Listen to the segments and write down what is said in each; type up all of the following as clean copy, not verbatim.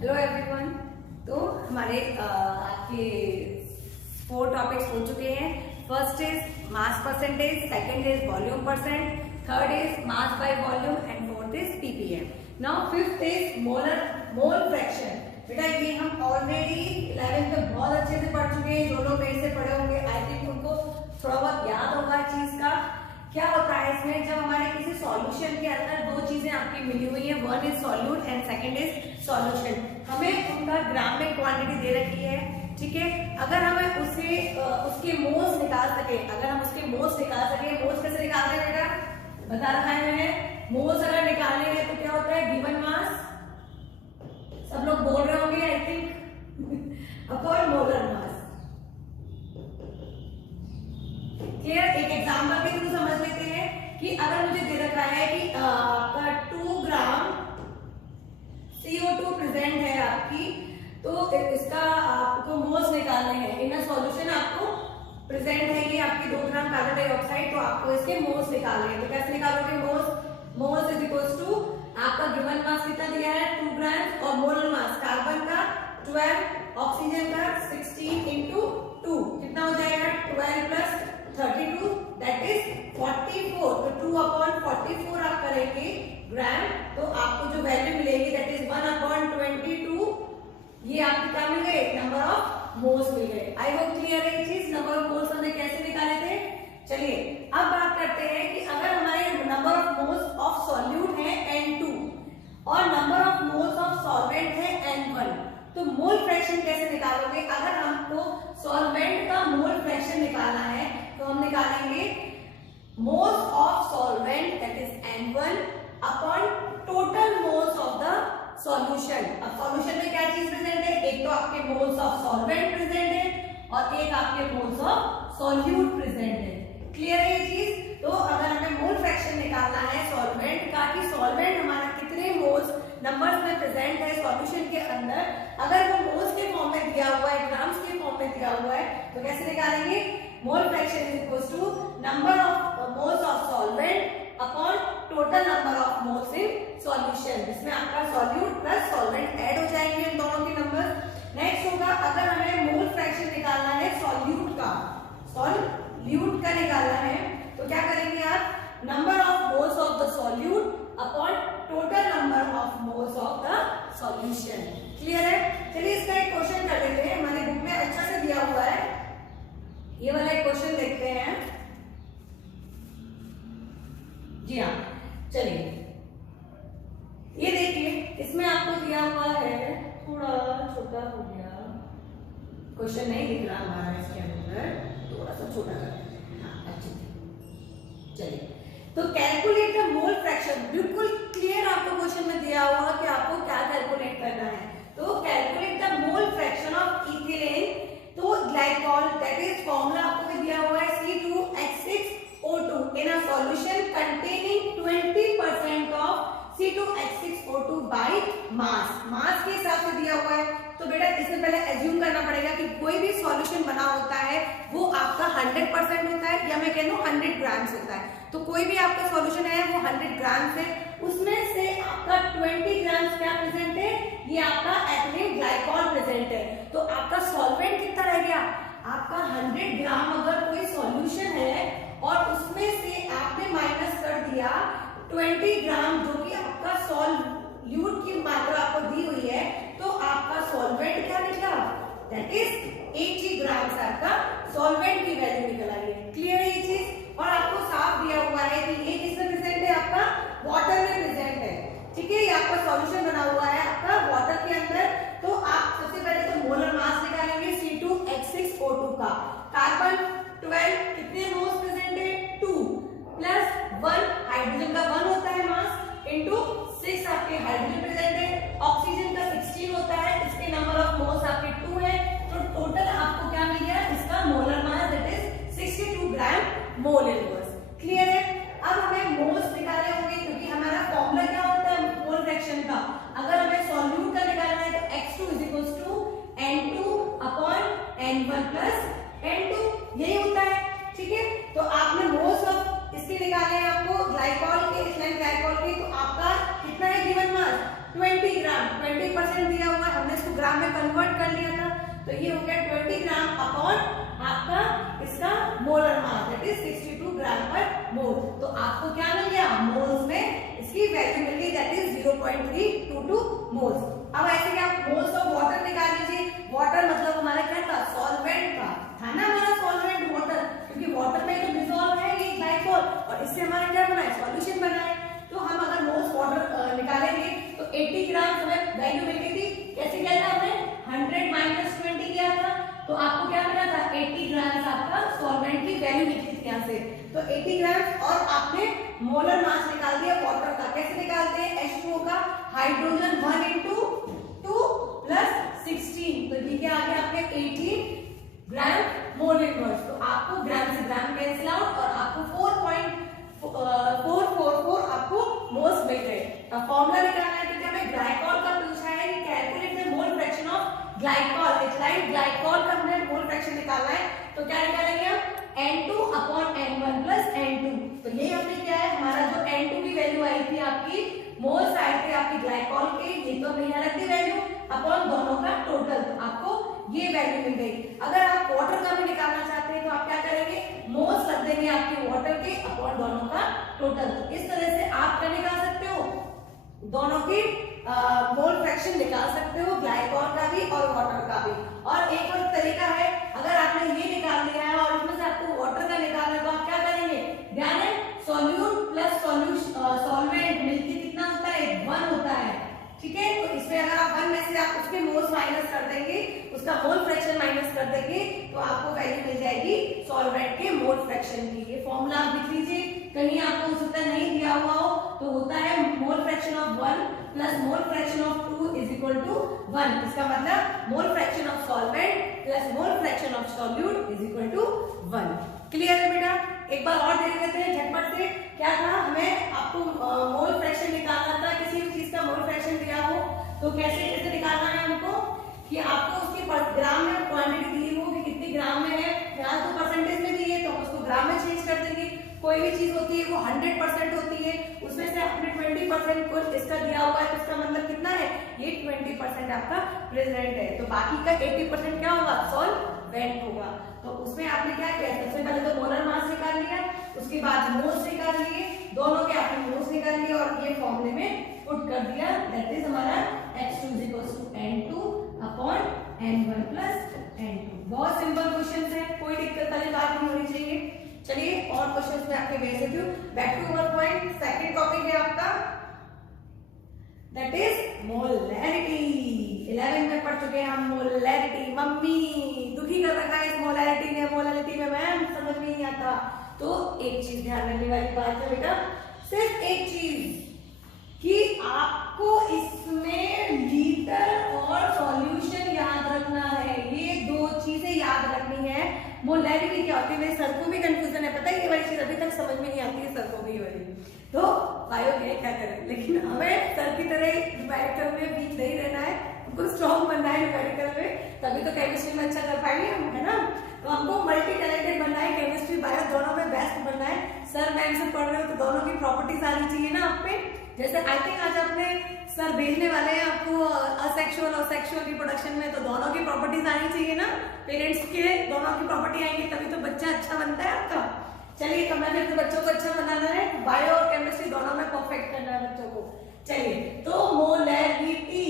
Hello everyone. तो हमारे आपके 4 टॉपिक्स हो चुके हैं। First is mass percentage, second is volume percent, third is mass by volume and fourth is ppm. Now fifth is mole fraction. बेटा ये हम ऑलरेडी 11th में बहुत अच्छे से पढ़ चुके हैं। जो लोग मेरे से पढ़े होंगे आई थिंक उनको थोड़ा बहुत याद होगा चीज का। क्या होता है इसमें, जब हमारे किसी सॉल्यूशन के अंदर दो चीजें आपकी मिली हुई है, one is solute and second is solution, हमें उनका ग्राम में क्वांटिटी दे रखी है, ठीक है। अगर हमें उसके मोल्स निकाल सके, मोल्स कैसे निकालते हैं बेटा, बता रखा है मैंने। मोल्स अगर निकालने हैं तो क्या होता है, गिवन मास, सब लोग बोल रहे होंगे I think, upon molar mass. Clear. एक एग्जांपल के थ्रू समझ लेते हैं कि अगर मुझे दे रखा है कि आपका 2 ग्राम CO2 प्रेजेंट है आपकी, तो इसका आपको मोल्स निकालने हैं इन अ सॉल्यूशन। आपको प्रेजेंट है ये आपकी 2 ग्राम कार्बन डाइऑक्साइड, तो आपको इसके मोल्स निकालने हैं। तो कैसे निकालोगे मोल्स इज इक्वल्स टू आपका गिवन मास कितना दिया है 2 ग्राम और मोलर मास कार्बन का 12, ऑक्सीजन का 16 इंटू 2 कितना हो जाएगा 12 प्लस 32 दैट इज 44। तो 2/44 आप करेंगे ग्राम, तो आपको जो वैल्यू मिलेगी दैट इज 1/22। ये आपके क्या मिल गए, नंबर ऑफ मोल्स मिल गए। आई होप क्लियर है ये चीज। नंबर ऑफ मोल्स हमने कैसे निकाले थे। चलिए अब बात करते हैं कि अगर हमारे number of moles of solute है N2 और number of moles of solvent है N1, तो मोल फ्रैक्शन कैसे निकालोगे। अगर हमको सॉल्वेंट का मोल फ्रैक्शन निकालना है तो हम निकालेंगे moles of solvent that is N1 upon total moles of the solution. अब सॉल्यूशन में क्या चीज प्रेजेंट है, एक तो आपके मोल्स ऑफ सॉल्वेंट प्रेजेंट है और एक आपके मोल्स ऑफ सॉल्यूट प्रेजेंट है। क्लियर है ये चीज। तो अगर हमें मोल फ्रैक्शन निकालना है सॉल्वेंट का, कि सॉल्वेंट हमारा कितने मोल्स नंबर्स में प्रेजेंट है सॉल्यूशन के अंदर, अगर वो मोल्स के फॉर्म में दिया हुआ है, ग्राम्स के फॉर्म में दिया हुआ है, तो कैसे निकालेंगे, mole fraction is equals to number of moles of solvent upon total number of moles in solution, जिसमें आपका सॉल्यूट प्लस सॉल्वेंट ऐड हो जाएंगे इन दोनों के नंबर। नेक्स्ट होगा अगर हमें मोल फ्रैक्शन निकालना है सॉल्यूट का निकालना है, तो क्या करेंगे आप, number of moles of the solute upon total number of moles of the solution. Clear है। चलिए इसका एक क्वेश्चन कर लेते हैं, हमारे बुक में अच्छा से दिया हुआ है। ये वाला एक क्वेश्चन देखते हैं। जी हाँ, चलिए ये देखिए, इसमें आपको दिया हुआ है, थोड़ा छोटा हो गया, क्वेश्चन नहीं दिख रहा हमारा इसके अंदर, थोड़ा सा छोटा कर देते हैं। हाँ अच्छी। चलिए तो कैलकुलेट द मोल फ्रैक्शन, बिल्कुल क्लियर आपको क्वेश्चन में दिया हुआ कि आपको क्या कैलकुलेट करना है। तो calculate the mole fraction of ethylene, तो ग्लाइकॉल दैट इज फॉर्मूला आपको भी दिया हुआ है C2H6O2 in a solution containing 20% of C2H6O2 by मास के हिसाब से दिया हुआ है। तो बेटा इससे पहले एज्यूम करना पड़ेगा कि कोई भी सॉल्यूशन बना होता है वो आपका 100% होता है, या मैं कह दूं 100 ग्राम्स होता है। तो कोई भी आपका सॉल्यूशन है वो 100 ग्राम्स है, उसमें से आपका 20 ग्राम्स क्या प्रेजेंट है, ये आपका एथिलीन ग्लाइकॉल प्रेजेंट है। तो आपका सॉल्वेंट कितना रह गया, आपका 100 ग्राम अगर कोई सॉल्यूशन है और उसमें से आपने माइनस कर दिया 20 ग्राम, जो कि आपका सॉल्यूट की मात्रा आपको दी हुई है, तो आपका सॉल्वेंट क्या निकला, दैट इज 80 ग्राम्स आपका सॉल्वेंट की वैल्यू निकल आई है। क्लियर है ये चीज। और आपको साफ दिया हुआ है कि ये किसमें प्रेजेंट है, आपका वाटर में प्रेजेंट है, ठीक है। ये आपका सॉल्यूशन बना हुआ है आपका वाटर के अंदर। तो आप सबसे पहले तो मोलर मास निकालेंगे C2H6O2 का, कार्बन 12 कितने मोल्स प्रेजेंट है 2 प्लस 1 हाइड्रोजन का 1 होता है मास इंटू 6 आपके हाइड्रोजन प्रेजेंट है, ऑक्सीजन का 16 होता है, इसके नंबर ऑफ मोल्स आपके 2 है, तो टोटल आपको क्या मिल गया, इसका मोलर मास दैट इज 20 ग्राम, 20% दिया हुआ है, हमने इसको ग्राम में कन्वर्ट कर लिया था, तो ये हो गया 20 ग्राम अपॉन आपका इसका मोलर मास दैट इज 62 ग्राम पर मोल। तो आपको क्या मिल गया, मोल्स में इसकी वैल्यू मिल गई दैट इज 0.322 मोल्स। अब ऐसे क्या मोल्स ऑफ वाटर निकाल लीजिए। वाटर मतलब हमारा क्या था, सॉल्वेंट था ना हमारा सॉल्वेंट वाटर, क्योंकि वाटर में तो डिसॉल्व है ये ग्लाइकोल और इससे हमारा क्या बना है, सॉल्यूशन बना है। तो हम अगर मोल्स वाटर निकालेंगे तो 80 ग्राम हमें वैल्यू मिल गई थी। कैसे किया था हमने, 100 माइनस 20 किया था, तो आपको क्या मिला था, 80 ग्राम आपका सॉल्वेंट की वैल्यू निकली थी यहाँ से। तो 80 ग्राम और आपने मोलर मास निकाल दिया वाटर का। कैसे निकालते हैं, H2O का हाइड्रोजन 1 into 2 plus 16, तो ये क्या आ गया आपके 18 ग्राम मोल इनवर्स। तो आपको ग्राम से ग्राम कैंसिल आउट और आपको 4.444 आपको मोल्स मिल गए। अब फॉर्मूला निकालना है, क्योंकि हमें ग्लाइकॉल का पूछा है कि calculate the mole fraction of glycol, ethylene glycol का हमें मोल फ्रैक्शन निकालना है। तो क्या निकालेंगे हम, N2 upon N1 plus N2। तो ये हमने क्या है, हमारा जो N2 की वैल्यू आई थी आपकी मोल्स आए थे आपकी ग्लाइकॉल के, ये तो हमने यहाँ रख दी वैल्यू अपॉन दोनों का टोटल, तो आपको ये वैल्यू मिल गई। अगर आप वाटर का भी निकालना चाहते हैं तो आप क्या करेंगे, मोल्स रख देंगे आपके वाटर के अपॉन दोनों का टोटल। तो इस तरह से आप क्या निकाल सकते हो, दोनों की मोल फ्रैक्शन निकाल सकते हो, ग्लाइकॉल का भी और वाटर का भी। और एक और तरीका है, अगर आपने ये निकाल लिया है और इसमें से आपको वाटर का निकालना है तो आप क्या करेंगे, ध्यान है, सॉल्यूट प्लस सॉल्वेंट मिलके कितना होता है, 1 होता है, ठीक है। तो इसमें अगर आप 1 में से आप उसके मोल्स माइनस कर देंगे, उसका मोल फ्रैक्शन माइनस कर देंगे, तो आपको वैल्यू मिल जाएगी सॉल्वेंट के मोल फ्रैक्शन की। ये फॉर्मूला आप लिख लीजिए, कहीं आपको हो सकता है नहीं दिया हुआ हो, तो होता है mole fraction of 1 plus mole fraction of 2 is equal to 1। इसका मतलब mole fraction of solvent plus mole fraction of solute is equal to 1। Clear है बेटा, एक बार और देख लेते हैं झटपट से। क्या था, हमें आपको मोल फ्रैक्शन निकालना था, किसी भी चीज का मोल फ्रैक्शन दिया हो तो कैसे कैसे निकालना है हमको, कि आपको उसकी ग्राम में क्वांटिटी दी हो कि कितनी ग्राम में है, यहाँ तो परसेंटेज में दी है तो उसको ग्राम में चेंज कर देंगे। कोई भी चीज होती है वो 100% होती है, उसमें से आपने 20% को इसका दिया हुआ है, तो इसका मतलब कितना है, ये 20% आपका प्रेजेंट है, तो बाकी का 80% क्या होगा, सॉल्वेंट होगा। तो उसमें आपने क्या किया, सबसे पहले तो मोलर मास निकाल लिया, उसके बाद मोल्स निकाल लिए, दोनों के आपने मोल्स निकाल लिए और ये फॉर्मूले में पुट कर दिया, दैट इज हमारा H2 N2 upon N1 plus N2। बहुत सिंपल क्वेश्चन है, कोई दिक्कत वाली बात नहीं होनी चाहिए। चलिए और क्वेश्चंस में आपके भेज देती हूँ। Back to our point, second topic है आपका दैट इज मोलैरिटी। 11 में पढ़ चुके हैं हम मोलैरिटी। मम्मी दुखी कर रखा है इस मोलैरिटी ने, मोलैरिटी में मैम समझ में नहीं आता। तो एक चीज ध्यान रखने वाली बात है बेटा, सिर्फ एक चीज कि आपको इसमें लीटर और सॉल्यूशन याद रखना है, ये 2 चीजें याद रखनी है। मोलैरिटी क्या होती है, मेरे सर को भी कंफ्यूजन है, पता है ये वाली चीज अभी तक समझ में नहीं आती है सर को भी वाली। तो बायो के क्या करें, लेकिन हमें सर की तरह न्यूमेरिकल में वीक नहीं रहना है, हमको स्ट्रॉन्ग बनना है न्यूमेरिकल में, तभी तो केमिस्ट्री में अच्छा कर पाएंगे हम, है ना। तो हमको मल्टी टैलेंटेड बनना है, केमिस्ट्री बायो दोनों में बेस्ट बनना है। सर मैम से पढ़ रहे हो तो दोनों की प्रॉपर्टीज आनी चाहिए ना आप पे। जैसे आई थिंक आज अपने सर भेजने वाले हैं आपको असेक्सुअल और सेक्सुअल रिप्रोडक्शन में, तो दोनों की प्रॉपर्टीज आनी चाहिए ना, पेरेंट्स के दोनों की प्रॉपर्टी आएंगी तभी तो बच्चा अच्छा बनता है आपका। चलिए, तो मैंने तो बच्चों को अच्छा बनाना है, बायो और केमिस्ट्री दोनों में परफेक्ट करना है बच्चों को। चलिए, तो मोलैरिटी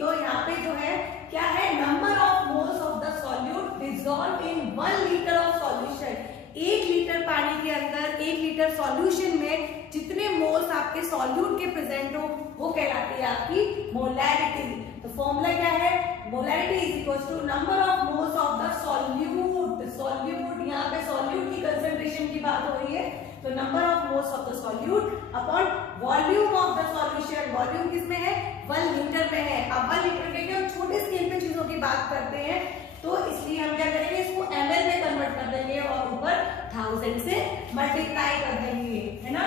तो यहाँ पे जो है क्या है, number of moles of the solute dissolve in 1 litre of solution. 1 litre पानी के अंदर 1 लीटर सॉल्यूशन में जितने मोल्स आपके सॉल्यूट के प्रेजेंट हो वो कहलाती है आपकी मोलैरिटी। तो फॉर्मूला क्या है, molarity is equal to number of moles of the solute. Solute यहाँ पे सॉल्यूट की कंसंट्रेशन की बात हो रही है, तो number of moles of the solute upon volume of the solution. Volume किसमें है, 1 लीटर में है। अब 1 लीटर के हम छोटे स्केल पे चीजों की बात करते हैं, तो इसलिए हम क्या करेंगे, इसको ml में कन्वर्ट कर देंगे और ऊपर 1000 से मल्टीप्लाई कर देंगे, है ना।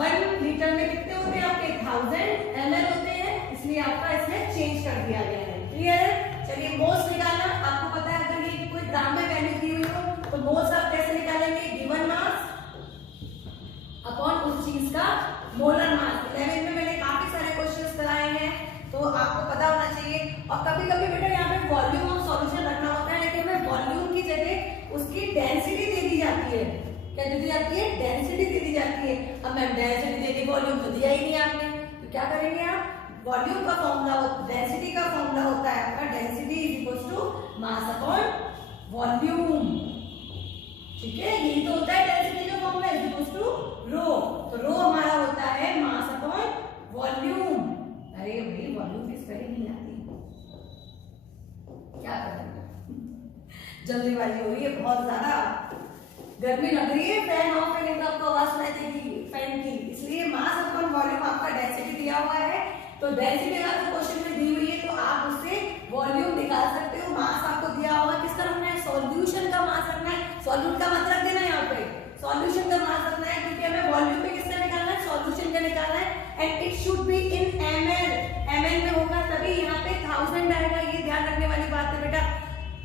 1 लीटर में कितने होते हैं आपके, 1000 ml होते हैं, इसलिए आपका इसमें चेंज कर दिया गया है। क्लियर है। चलिए, मोल्स निकालना आपको पता है, अगर ये कोई ग्राम में वैल्यू दी हुई हो तो मोल्स आप कैसे निकालेंगे, गिवन मास अपॉन उस चीज का मोलर मास। 11 में मैंने काफी सारे जाती है, क्या दे दी जाती है, डेंसिटी दे दी जाती है। अब मैम डेंसिटी दे दी, वॉल्यूम तो दिया ही नहीं आपने, तो क्या करेंगे आप, वॉल्यूम का फॉर्मूला, डेंसिटी का फॉर्मूला होता है आपका density is equal to mass upon volume, ठीक है, यही तो होता है डेंसिटी का formula is equal to rho, तो रो हमारा होता है मास अपॉन वॉल्यूम। अरे भाई वॉल्यूम की स्पेलिंग नहीं आती, क्या करेंगे, जल्दीबाजी हो रही है बहुत ज्यादा, गर्मी लग रही है, फैन ऑफ करेंगे तो आपको आवाज सुनाई देगी फैन की, इसलिए मास अपॉन वॉल्यूम आपका डेंसिटी दिया हुआ है, तो डेंसिटी अगर तो क्वेश्चन में दी हुई है तो आप उससे वॉल्यूम निकाल सकते हो। मास आपको दिया हुआ किसका रखना है, सॉल्यूशन का मास रखना है, सॉल्यूट का मत रख देना यहाँ पे, सॉल्यूशन का मास रखना है, क्योंकि हमें वॉल्यूम पे किसका निकालना है, सॉल्यूशन का निकालना है, and it should be in ml, ml में होगा तभी यहाँ पे 1000 आएगा, ये ध्यान रखने वाली बात है बेटा,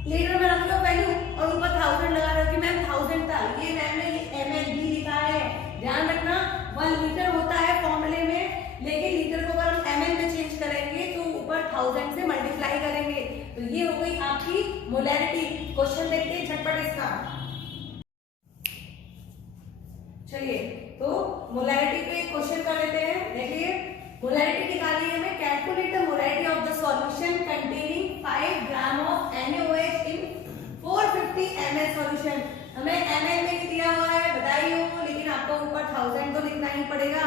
लीटर में रख लो वैल्यू और ऊपर 1000 लगा रहे हो कि मैम 1000 था, ये मैम ने ml भी लिखा है, ध्यान रखना 1 लीटर होता है फॉर्मूले में, लेकिन लीटर को अगर हम ml में चेंज करेंगे तो ऊपर 1000 से मल्टीप्लाई करेंगे, तो ये हो गई आपकी मोलैरिटी। क्वेश्चन देखते हैं झटपट इसका, चलिए तो मोलैरिटी पे क्वेश्चन कर लेते हैं। देखिए मोलैरिटी निकाली है हमें, calculate the molarity of the solution containing 5 gram of NaOH in 450 ml solution, हमें ml में दिया हुआ है बताइए हो, लेकिन आपको ऊपर 1000 तो लिखना ही पड़ेगा,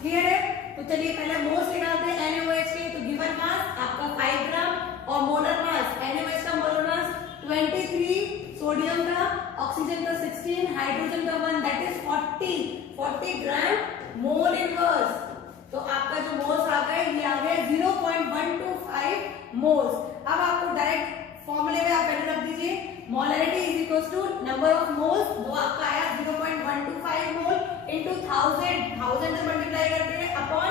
क्लियर है। तो चलिए पहले मोल्स निकालते हैं NaOH के, तो गिवन मास आपका 5 ग्राम और मोलर मास, NaOH का मोलर मास 23, सोडियम का, ऑक्सीजन का 16, हाइड्रोजन का 1, that is 40 gram mole inverse, तो आपका जो मोल्स आ गए ये आ गए 0.125 मोल्स। अब आपको डायरेक्ट फॉर्मूले में आप पहले रख दीजिए, molarity is equal to number of moles, वो आपका आया 0.125 मोल इनटू 1000 से मल्टीप्लाई करते हैं अपॉन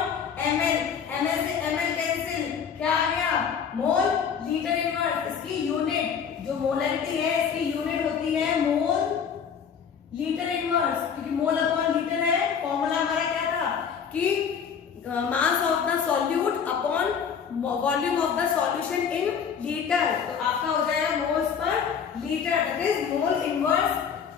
ml, ml से ml कैंसिल, क्या आ गया, मोल लीटर इनवर्स, इसकी यूनिट जो मोलैरिटी है इसकी यूनिट होती है मोल लीटर इनवर्स, क्योंकि मोल अपॉन लीटर है, फॉर्मूला हमारा क्या था कि mass of the solute upon volume of the solution in litre, तो आपका हो जाएगा moles per litre, that is mole inverse,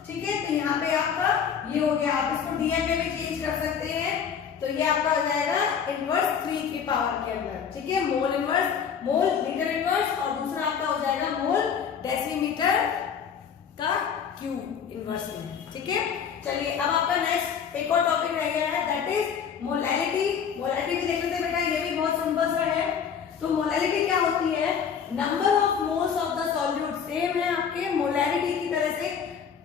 ठीक है। तो यहाँ पे आपका ये हो गया, आप इसको डीएम में भी चेंज कर सकते हैं, तो ये आपका हो जाएगा इनवर्स 3 की पावर के अंदर, ठीक है, mole inverse, mole litre inverse, और दूसरा आपका हो जाएगा मोल डेसीमीटर का क्यूब इनवर्स में, ठीक है। चलिए अब आपका नेक्स्ट एक और टॉपिक रह गया है, दैट इज मोलैरिटी। मोलैरिटी भी देख लेते हैं बेटा, ये भी बहुत सिंपल सा है। तो मोलैरिटी क्या होती है, number of moles of the solute, same है आपके मोलैरिटी की तरह से,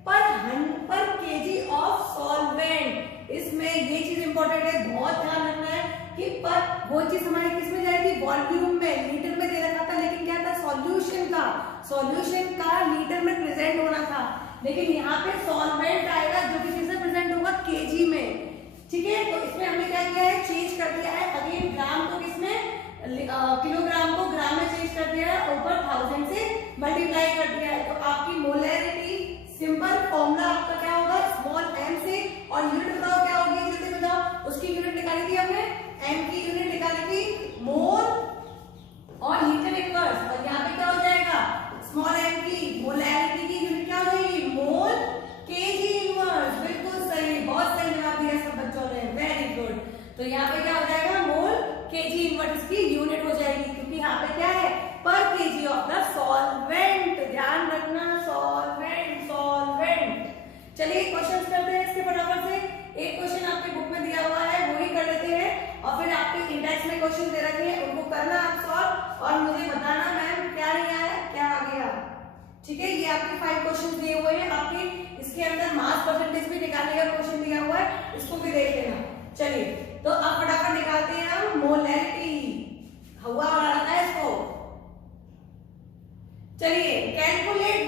पर केजी ऑफ सॉल्वेंट। इसमें ये चीज इंपॉर्टेंट है, बहुत ध्यान रखना है कि पर वो चीज हमारी किस में जाएगी, वॉल्यूम में, लीटर में दे रखा था, लेकिन क्या था, सॉल्यूशन का लीटर में प्रेजेंट होना था, लेकिन यहाँ पे सॉल्वेंट आएगा जो कि किससे प्रेजेंट होगा, केजी में, ठीक है। तो इसमें हमने क्या किया है, चेंज कर दिया है, अगेन ग्राम को किसमें, किलोग्राम को ग्राम में चेंज कर दिया है, ऊपर 1000 से मल्टीप्लाई कर दिया है, तो आपकी मोलैरिटी सिंपल फॉर्मूला आपका क्या होगा, स्मॉल m से, और यूनिट बताओ क्या होगी, जल्दी बताओ, उसकी यूनिट निकाली थी हमने, m की यूनिट निकाली थी मोल और लीटर इनवर्स, और यहाँ पे क्या हो जाएगा, स्मॉल m की मोलैरिटी की यूनिट क्या हो जाएगी, मोल केजी इनवर्स, बिल्कुल सही, बहुत सही जवाब दिया सब बच्चों ने, वेरी गुड। तो यहाँ पे क्या हो जाएगा, मोल केजी इनवर्स की यूनिट हो जाएगी, क्योंकि यहाँ पे क्या है, पर केजी ऑफ द सॉल्वेंट, ध्यान रखना, सॉल्वेंट। चलिए क्वेश्चन करते हैं इसके फटाफट से, एक क्वेश्चन आपके बुक में दिया हुआ है वही कर लेते हैं, और फिर आपके इंडेक्स में क्वेश्चन दे रखे हैं उनको करना आप सॉल्व, और मुझे बताना मैम क्या नहीं आया क्या आ गया, ठीक है। ये आपके 5 क्वेश्चन दिए हुए हैं, आपके इसके अंदर मास परसेंटेज भी निकालने का क्वेश्चन दिया हुआ है, इसको भी देख लेना। चलिए तो अब फटाफट निकालते हैं हम मोलैरिटी, हुआ बनाना है इसको। चलिए कैलकुलेट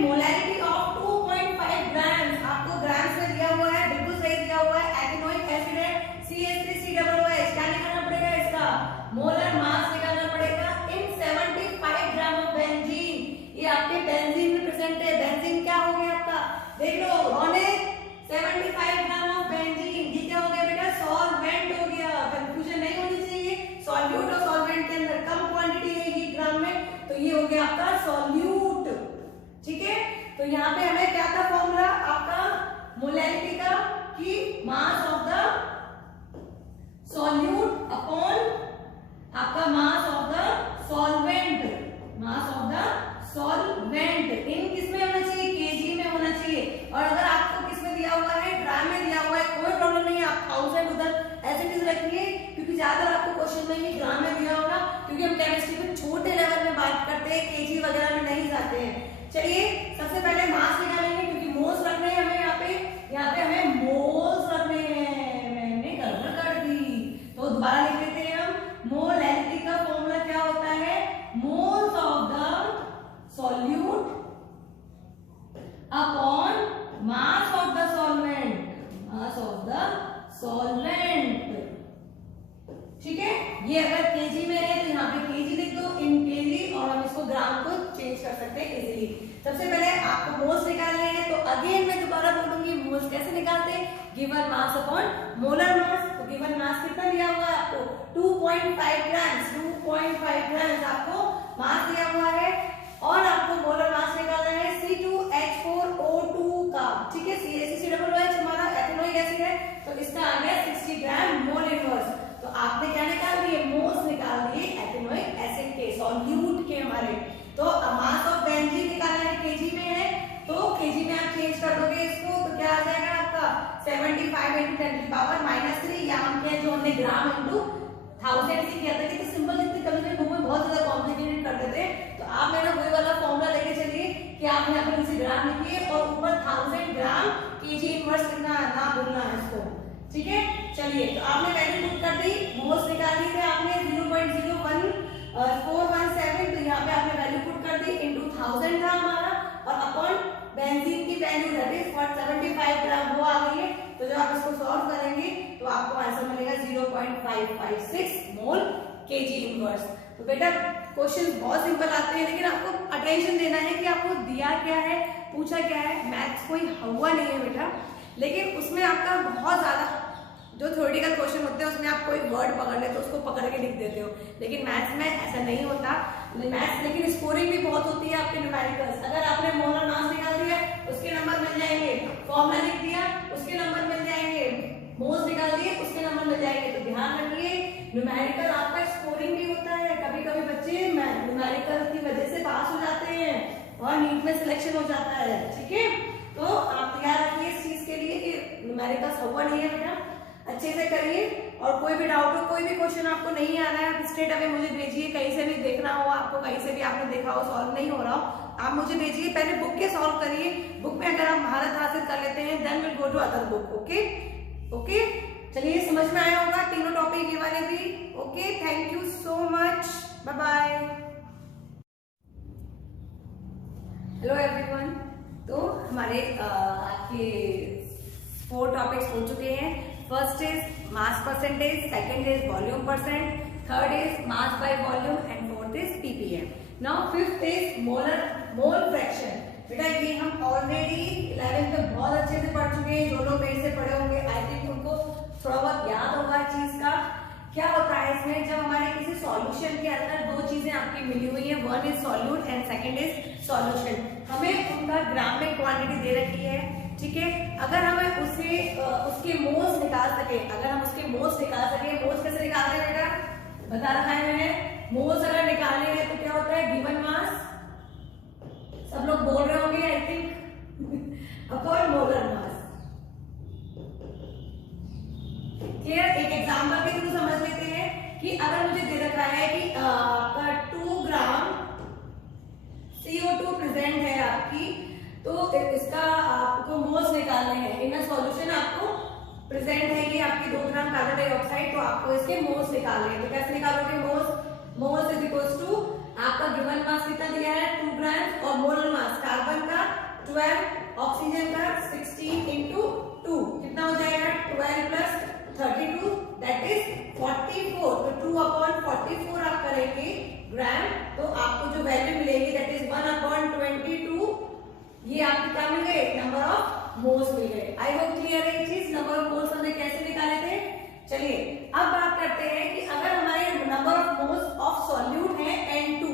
मोलैरिटी ऑफ 2.5 ग्राम्स, आपको ग्राम्स में दिया हुआ है, बिल्कुल सही दिया हुआ है, एथिनोइक एसिड है CH3COOH, क्या निकालना पड़ेगा, इसका मोलर मास निकालना पड़ेगा इन 75 ग्राम ऑफ बेंजीन, ये आपके बेंजीन में प्रेजेंट है, बेंजीन क्या हो गया आपका, देख लो रोनिक, 75 ग्राम ऑफ बेंजीन, ये क्या हो गया बेटा, सॉल्वेंट हो गया, कंफ्यूजन नहीं होनी चाहिए, सॉल्यूट और सॉल्वेंट के अंदर कम क्वांटिटी है ये ग्राम में, सॉल्वेंट। ठीक है, ये अगर केजी में है तो यहाँ पे केजी लिख दो इन केजी, और हम इसको ग्राम को चेंज कर सकते हैं इजीली। सबसे पहले आपको मोल्स निकालने हैं, तो अगेन मैं दोबारा बोलूंगी मोल्स कैसे निकालते हैं, given mass upon molar mass. तो गिवन मास कितना दिया हुआ है आपको 2.5 ग्राम्स, 2.5 ग्राम्स आपको मास दिया हुआ है, और आपको मोलर मास निकालना है C2H4O2 का। ठीक है, CH हमारा एथेनॉइक एसिड है, तो इसका आ गया 60 ग्राम मोल इनवर्स। तो आपने क्या निकाल दिए, मोल्स निकाल दिए एथेनॉइक एसिड के, सॉल्यूट के हमारे। तो मास ऑफ बेंजीन निकालना है, केजी में है, तो केजी में आप चेंज कर दोगे इसको, तो क्या आ जाएगा आपका 75 × 10⁻³ या हम कहें जो हमने ग्राम इंटू 1000 से किया था, कि तो सिंपल इतने कभी बुक में बहुत ज्यादा कॉम्प्लिकेटेड कर देते हैं, तो आप मेरा वही वाला फॉर्मूला लेके चलिए कि आप यहाँ पर इसे ग्राम लिखिए और ऊपर 1000 ग्राम केजी इनवर्स लिखना, ना भूलना है इसको। ठीक है, चलिए, तो आपने वैल्यू पुट कर दी, मोल्स निकाल दी थे आपने 0.01417, तो यहाँ पे आपने वैल्यू पुट कर दी, इंटू 1000 था हमारा, और अपॉन बेंजीन की वैल्यू दैट इज 75 ग्राम वो आ गई है। तो जब आप इसको सॉल्व करेंगे तो आपको आंसर मिलेगा 0.556 मोल केजी इनवर्स। तो बेटा क्वेश्चन बहुत सिंपल आते हैं, लेकिन आपको अटेंशन देना है कि आपको दिया क्या है, पूछा क्या है। मैथ्स कोई हवा नहीं है बेटा, लेकिन उसमें आपका बहुत ज्यादा जो थ्योरेटिकल क्वेश्चन होते हैं उसमें आप कोई वर्ड पकड़ लेते हो, उसको पकड़ के लिख देते हो, लेकिन मैथ्स में ऐसा नहीं होता। मैथ्स लेकिन स्कोरिंग भी बहुत होती है आपके न्यूमेरिकल्स। अगर आपने मोलर मास निकाल दिया उसके नंबर मिल जाएंगे, फॉर्मूला लिख दिया उसके नंबर मिल जाएंगे, मोल्स निकाल दिए उसके नंबर मिल जाएंगे। तो ध्यान रखिए न्यूमेरिकल आपका स्कोरिंग भी होता है। कभी कभी बच्चे न्यूमेरिकल की वजह से पास हो जाते हैं और नीट में सिलेक्शन हो जाता है। ठीक है, तो आप तैयार रखिए इस चीज के लिए कि न्यूमेरिकल हुआ नहीं है बेटा, अच्छे से करिए। और कोई भी डाउट हो, कोई भी क्वेश्चन आपको नहीं आ रहा है, आप स्ट्रेट अवे मुझे भेजिए। कहीं से भी देखना हो आपको, कहीं से भी आपने देखा हो सॉल्व नहीं हो रहा हो, आप मुझे भेजिए। पहले बुक के सॉल्व करिए, बुक में अगर आप महारत हासिल कर लेते हैं then will go to other book. Okay okay, चलिए समझ में आया होगा तीनों टॉपिक ये वाले भी। Okay, thank you so much, bye bye. Hello everyone, तो हमारे आपके 4 टॉपिक्स हो चुके हैं। First is mass percentage, second is volume percent, third is mass by volume, and fourth is ppm। Now fifth is mole fraction. बेटा ये हम already 11th में बहुत अच्छे से पढ़ चुके हैं। जो लोग मेरे से पढ़े होंगे आई थिंक उनको थोड़ा बहुत याद होगा चीज का। क्या होता है इसमें, जब हमारे किसी सॉल्यूशन के अंदर 2 चीजें आपकी मिली हुई है, one is solute and second is solution, हमें उनका ग्राम में क्वांटिटी दे रखी है। ठीक है, अगर हमें उसे उसके मोल्स निकाल सके, अगर हम उसके मोल्स निकाल सके, मोल्स कैसे निकालते हैं बेटा बता रखा है मैंने। मोल्स अगर निकालने हैं तो क्या होता है, गिवन मास, सब लोग बोल रहे होंगे I think, upon molar mass. Clear, एक एग्जांपल के थ्रू समझ लेते हैं कि अगर मुझे दे रखा है कि आपका 2 ग्राम CO2 प्रेजेंट है आपकी, तो इसका आपको मोल्स निकालने हैं इन सॉल्यूशन। आपको प्रेजेंट है कि आपकी 2 ग्राम कार्बन डाइऑक्साइड, तो आपको इसके मोल्स निकालने हैं। तो कैसे निकालोगे मोल्स इज इक्वल्स टू आपका गिवन मास कितना दिया है 2 ग्राम, और मोलर मास कार्बन का 12, ऑक्सीजन का 16 इंटू 2 कितना हो जाएगा 12 प्लस 32 दैट इज 44। तो 2/44 आप करेंगे ग्राम, तो आपको जो वैल्यू मिलेगी दैट इज 1/22। ये आपके क्या मिल गए, नंबर ऑफ मोल्स मिल गए। आई होप क्लियर है ये चीज। नंबर ऑफ मोल्स हमने कैसे निकाले थे। चलिए अब बात करते हैं कि अगर हमारे number of moles of solute है N2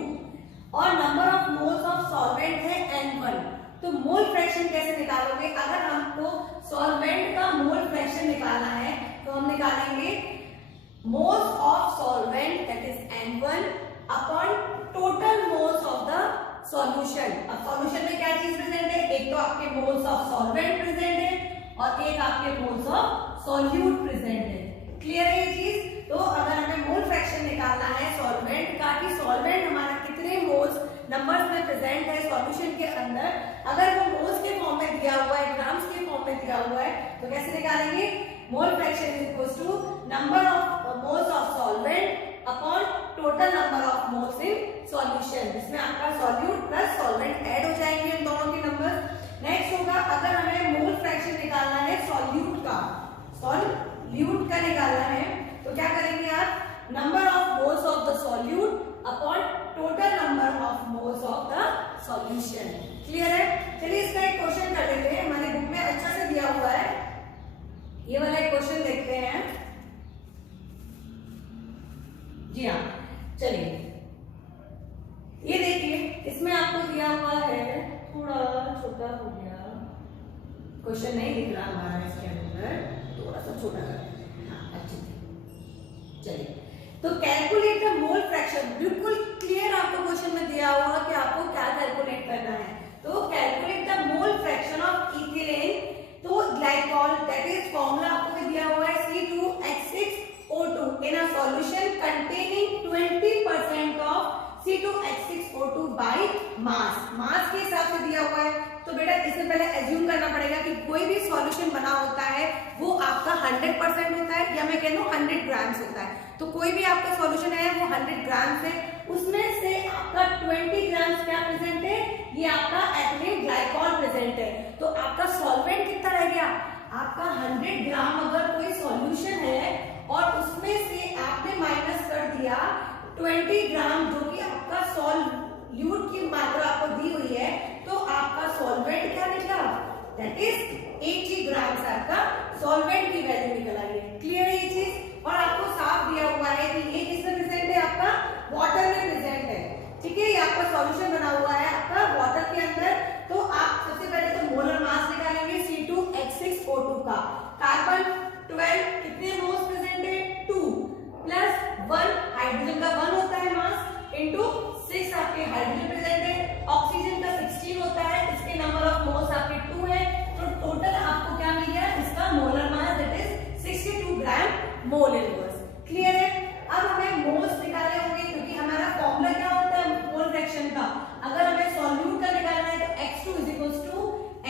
और number of moles of solvent है N1, तो मोल फ्रैक्शन कैसे निकालोगे। अगर हमको सॉल्वेंट का मोल फ्रैक्शन निकालना है तो हम निकालेंगे moles of solvent that is N1 upon total moles of the solution. अब सॉल्यूशन में क्या चीज प्रेजेंट है, एक तो आपके मोल्स ऑफ सॉल्वेंट प्रेजेंट है और एक आपके मोल्स ऑफ सॉल्यूट प्रेजेंट है। क्लियर है ये चीज। तो अगर हमें मोल फ्रैक्शन निकालना है सॉल्वेंट का, कि सॉल्वेंट हमारा कितने मोल्स नंबर्स में प्रेजेंट है सॉल्यूशन के अंदर, अगर वो मोल्स के फॉर्म में दिया हुआ है, ग्राम्स के फॉर्म में दिया हुआ है, तो कैसे निकालेंगे, mole fraction is equals to number of moles of solvent upon total number of moles in solution, जिसमें आपका सॉल्यूट प्लस सॉल्वेंट ऐड हो जाएंगे इन दोनों के नंबर। नेक्स्ट होगा अगर हमें मोल फ्रैक्शन निकालना है सॉल्यूट का, सॉल्यूट सॉल्यूट का निकालना है तो क्या करेंगे आप, number of moles of the solute upon total number of moles of the solution. Clear है? चलिए इसका एक क्वेश्चन कर लेते हैं, हमारे बुक में अच्छा से दिया हुआ है, ये वाला एक क्वेश्चन देखते हैं। जी हाँ, चलिए ये देखिए, इसमें आपको दिया हुआ है, थोड़ा छोटा हो गया, क्वेश्चन नहीं दिख रहा हमारा इसके अंदर, थोड़ा सा छोटा कर देते हैं। हाँ, अच्छी चलिए, तो कैलकुलेट द मोल फ्रैक्शन, बिल्कुल क्लियर आपको क्वेश्चन में दिया हुआ कि आपको क्या कैलकुलेट करना है। तो calculate the mole fraction of ethylene तो ग्लाइकॉल, दैट इज फॉर्मूला आपको भी दिया हुआ है C2H6O2 in a solution containing 20% of C2H6O2 by mass. Mass के हिसाब से दिया हुआ है। तो बेटा इससे पहले एज्यूम करना पड़ेगा कि कोई भी सॉल्यूशन बना होता है वो आपका 100% होता है, या मैं कह लूं 100 ग्राम्स होता है। तो कोई भी आपका सॉल्यूशन है वो 100 ग्राम्स है, उसमें से आपका 20 ग्राम्स क्या प्रेजेंट है, ये आपका एथिलीन ग्लाइकॉल प्रेजेंट है। तो आपका सॉल्वेंट कितना रह गया, आपका 100 ग्राम अगर कोई सॉल्यूशन है और उसमें से आपने माइनस कर दिया 20 ग्राम, जो कि आपका सॉल्यूट की मात्रा आपको दी हुई है, तो आपका सॉल्वेंट क्या निकला, दैट इज 80 ग्राम्स आपका सॉल्वेंट की वैल्यू निकल आई है। क्लियर है ये चीज? और आपको साफ दिया हुआ है कि ये किसमें प्रेजेंट है, आपका वाटर में प्रेजेंट है। ठीक है, ये आपका सॉल्यूशन बना हुआ है आपका वाटर के अंदर। तो आप सबसे पहले तो मोलर मास निकालेंगे C2H6O2 का। कार्बन 12 कितने मोल्स प्रेजेंट है, 2 प्लस 1 हाइड्रोजन का 1 होता है मास इनटू 6 आपके हाइड्रोजन प्रेजेंट है, ऑक्सीजन का 16 होता है, इसके नंबर ऑफ मोल्स आपके 2 है। तो टोटल आपको क्या मिल गया, इसका molar mass that is 62 gram mole inverse. Clear है? अब हमें मोल्स निकालने होंगे, क्योंकि हमारा फॉर्मूला क्या होता है मोल फ्रैक्शन का, अगर हमें सॉल्यूट का निकालना है तो X2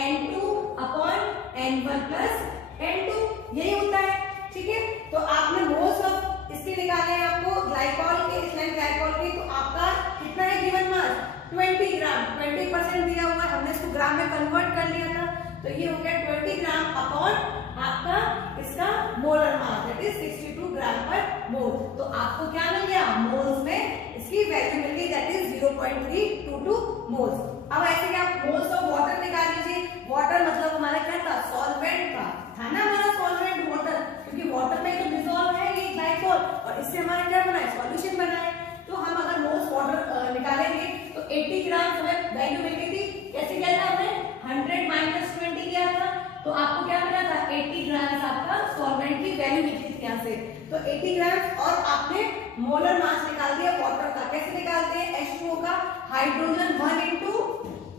N2 upon N1 plus N2, यही होता है। ठीक है, तो आपने मोल्स ऑफ इसके निकाले हैं आपको ग्लाइकॉल के, इथाइल ग्लाइकॉल के, तो आपका कितना है गिवन मास 20 ग्राम, 20% दिया हुआ है, हमने इसको ग्राम में कन्वर्ट कर लिया था, तो ये हो गया 20 ग्राम अपॉन आपका इसका मोलर मास दैट इज 62 ग्राम पर मोल। तो आपको क्या मिल गया, मोल्स में इसकी वैल्यू मिल गई दैट इज 0.322 मोल्स। अब ऐसे क्या, मोल्स ऑफ वाटर निकाल लीजिए। वाटर मतलब हमारा क्या था, सॉल्वेंट था ना हमारा सॉल्वेंट वाटर, क्योंकि वाटर में तो डिसॉल्व है ये ग्लाइकॉल, और इससे हमारा क्या बना है, सॉल्यूशन बना है। तो हम अगर मोल्स वाटर निकालेंगे तो 80 ग्राम हमें वैल्यू मिल गई थी। कैसे किया था हमने, 100 माइनस 20 किया था, तो आपको क्या मिला था, 80 ग्राम आपका सॉल्वेंट की वैल्यू निकली थी यहाँ से। तो 80 ग्राम और आपने मोलर मास निकाल दिया वाटर का। कैसे निकालते हैं, H2O का हाइड्रोजन 1 into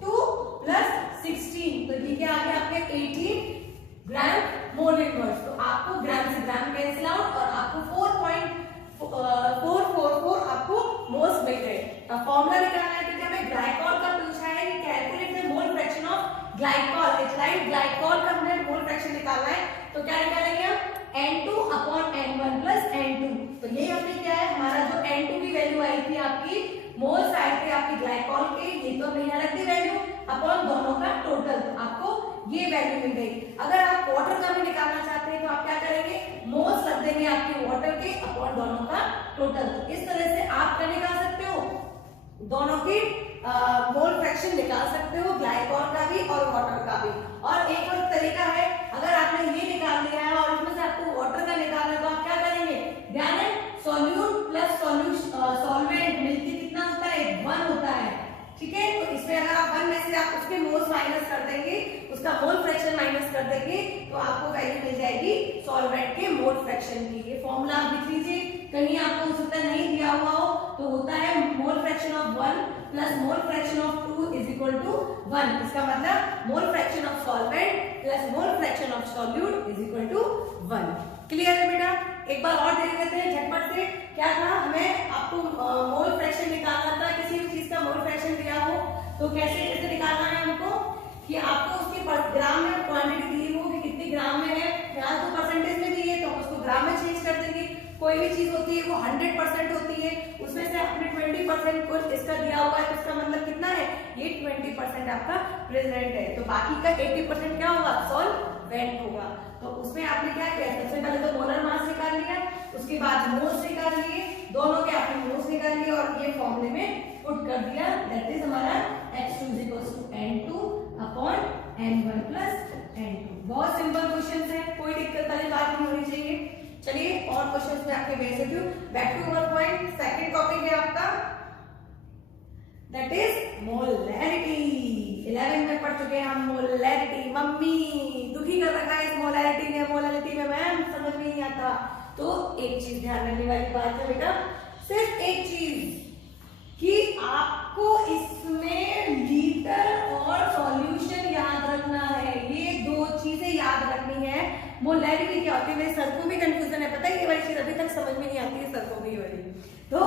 2 plus 16, तो ये क्या आ गया आपके 18 ग्राम मोल इनवर्स। तो आपको ग्राम से ग्राम कैंसिल आउट और आपको 4.444 आपको मोल्स मिल गए। अब फॉर्मूला निकालना है, क्योंकि हमें ग्लाइकॉल का पूछा है कि calculate the mole fraction of glycol, ethyl glycol का हमें मोल फ्रैक्शन निकालना है। तो क्या निकालेंगे हम, N2 upon N1 plus N2। तो ये हमने क्या है, हमारा जो N2 की वैल्यू आई थी आपकी, मोल्स आए थे आपकी ग्लाइकॉल के, ये तो नहीं आ रखी वैल्यू, अपॉन दोनों का टोटल, तो आपको ये वैल्यू मिल गई। अगर आप वाटर का भी निकालना चाहते हैं तो आप क्या करेंगे, मोल्स रख देंगे आपके वाटर के अपॉन दोनों का टोटल। तो इस तरह से आप क्या निकाल सकते हो, दोनों की मोल फ्रैक्शन निकाल सकते हो, ग्लाइकॉल का भी और वाटर का भी। और एक और तरीका है, अगर आपने ये निकाल लिया है और इसमें से आपको वाटर का निकालना है तो आप क्या करेंगे, ध्यान है, सॉल्यूट प्लस सॉल्वेंट मिलके कितना होता है, 1 होता है। ठीक है, तो इसमें अगर आप 1 में से आप उसके मोल्स माइनस कर देंगे, उसका मोल फ्रैक्शन माइनस कर देंगे, तो आपको वैल्यू मिल जाएगी सॉल्वेंट के मोल फ्रैक्शन की। ये फॉर्मूला आप लिख लीजिए, कहीं आपको उस तरह नहीं दिया हुआ हो तो होता है mole fraction of 1 plus mole fraction of 2 is equal to 1। इसका मतलब mole fraction of solvent plus mole fraction of solute is equal to 1। Clear है बेटा? एक बार और देख लेते हैं झटपट से। क्या था, हमें आपको मोल फ्रैक्शन निकालना था, किसी भी चीज का मोल फ्रैक्शन दिया हो तो कैसे कैसे निकालना है हमको, कि आपको उसकी ग्राम में क्वांटिटी दी हो कि कितनी ग्राम में है, यहाँ तो परसेंटेज में दी है तो उसको ग्राम में चेंज कर देंगे। कोई भी चीज होती है वो 100% होती है, उसमें से आपने 20% कुछ इसका दिया हुआ है, तो इसका मतलब कितना है, ये 20% आपका प्रेजेंट है, तो बाकी का 80% क्या होगा, सॉल्वेंट होगा। तो उसमें आपने क्या किया, सबसे पहले तो मोलर एक और क्वेश्चन में आपके भेज देती हूँ। Back to our point, second topic है आपका दैट इज मोलैरिटी। 11 में पढ़ चुके हैं हम मोलैरिटी। मम्मी दुखी कर रखा है इस मोलैरिटी में मैम समझ में नहीं आता। तो एक चीज ध्यान रखने वाली बात है बेटा, सिर्फ एक चीज कि आपको इसमें लीटर और सॉल्यूशन याद रखना है। ये दो चीजें याद रखनी है। मोलैरिटी क्या होती है, मेरे सर को भी कंफ्यूजन है, पता है ये वाली चीज अभी तक समझ में नहीं आती है सर को भी वाली। तो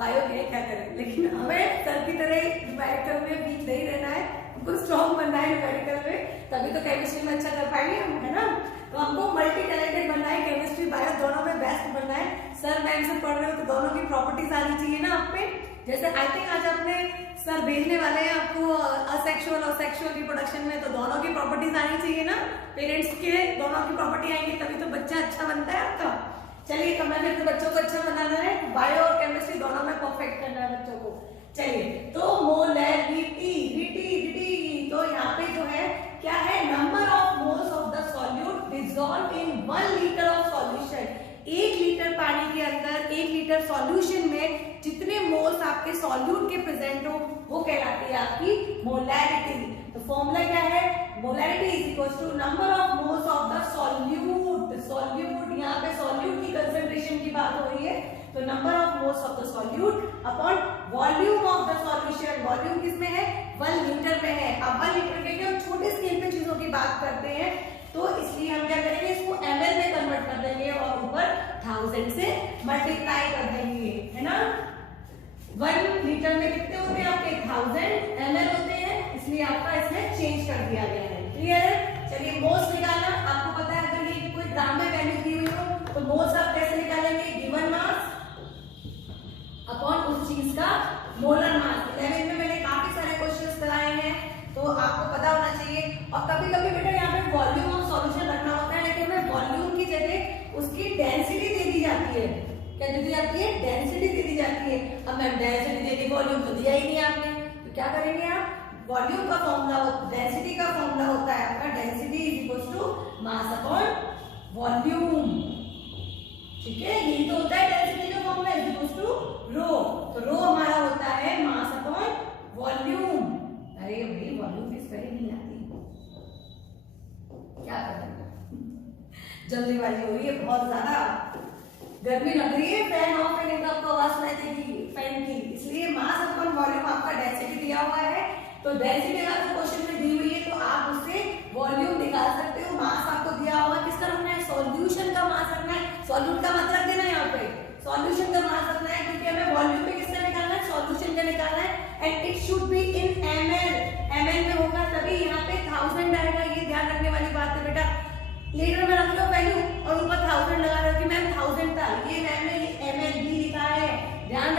बायो के क्या करें, लेकिन हमें सर की तरह न्यूमेरिकल में वीक नहीं रहना है, हमको स्ट्रॉन्ग बनना है न्यूमेरिकल में, तभी तो केमिस्ट्री में अच्छा कर पाएंगे हम, है ना। तो हमको मल्टी टैलेंटेड बनना है, केमिस्ट्री बायो दोनों में बेस्ट बनना है। सर मैम से पढ़ रहे हो तो दोनों की प्रॉपर्टीज आनी चाहिए ना आप पे। जैसे आई थिंक आज अपने सर भेजने वाले हैं आपको असेक्सुअल और सेक्सुअल रिप्रोडक्शन में, तो दोनों की प्रॉपर्टीज आनी चाहिए ना, पेरेंट्स के दोनों की प्रॉपर्टी आएंगी तभी तो बच्चा अच्छा बनता है आपका। चलिए तो मैंने तो बच्चों को अच्छा बनाना है, बायो और केमिस्ट्री दोनों में परफेक्ट करना है बच्चों को। चलिए तो मोलैरिटी तो यहाँ पे जो है क्या है, number of moles of the solute dissolved in 1 litre of solution. 1 litre पानी के अंदर 1 लीटर सॉल्यूशन में जितने मोल्स आपके सॉल्यूट के प्रेजेंट हो वो कहलाती है आपकी मोलैरिटी। तो फॉर्मूला क्या है, molarity is equal to number of moles of the solute. यहाँ पे सॉल्यूट की कंसंट्रेशन की बात हो रही है, तो number of moles of the solute upon volume of the solution. Volume किसमें है, 1 लीटर में है। अब 1 लीटर के हम छोटे स्केल पे चीजों की बात करते हैं, तो इसलिए हम क्या करेंगे, इसको ml में कन्वर्ट कर देंगे और ऊपर 1000 से मल्टीप्लाई कर देंगे, है ना। 1 लीटर में कितने होते हैं आपके, 1000 ml होते हैं, इसलिए आपका इसमें चेंज कर दिया गया है। क्लियर है। चलिए मोल्स निकालना आपको पता है, अगर ये कोई ग्राम में वैल्यू दी हुई हो तो मोल्स आप कैसे निकालेंगे, गिवन मास अपॉन उस चीज का मोलर मास। 11 में मैंने काफी सारे क्वेश्चंस कराए हैं तो आपको पता होना चाहिए। और कभी कभी बेटा यहाँ पे वॉल्यूम ऑफ सॉल्यूशन रखना होता है, लेकिन हमें वॉल्यूम की जगह उसकी डेंसिटी दे दी जाती है। क्या दे दी जाती है, डेंसिटी दे दी जाती है। अब मैम डेंसिटी दे दी, वॉल्यूम तो दिया ही नहीं आपने, तो क्या करेंगे आप, वॉल्यूम का फॉर्मूला डेंसिटी का फॉर्मूला होता है आपका density is equal to mass upon volume. ठीक है, यही तो होता है डेंसिटी का formula is equal to rho. तो रो हमारा होता है मास अपॉन वॉल्यूम। अरे भाई वॉल्यूम की स्पेलिंग नहीं आती, क्या करेंगे, जल्दीबाजी हो रही है बहुत ज्यादा, गर्मी लग रही है, फैन ऑफ करने का आपको आवाज सुनाई देगी फैन की, इसलिए मास अपॉन वॉल्यूम आपका डेंसिटी दिया हुआ है। तो डेंसिटी अगर आपको क्वेश्चन में दी हुई है तो आप उससे वॉल्यूम निकाल सकते हो। मास आपको दिया हुआ किसका रखना है, सॉल्यूशन का मास रखना है, सॉल्यूट का मत रख देना यहाँ पे, सॉल्यूशन का मास रखना है, क्योंकि हमें वॉल्यूम पे किसका निकालना है, सॉल्यूशन का निकालना है। And it should be in ml में होगा तभी यहाँ पे 1000 आएगा, ये ध्यान रखने वाली बात है बेटा। लीटर में रख लो वैल्यू और ऊपर 1000 लगा रहे हो कि मैम 1000 था, ये मैम ने ml भी लिखा है, ध्यान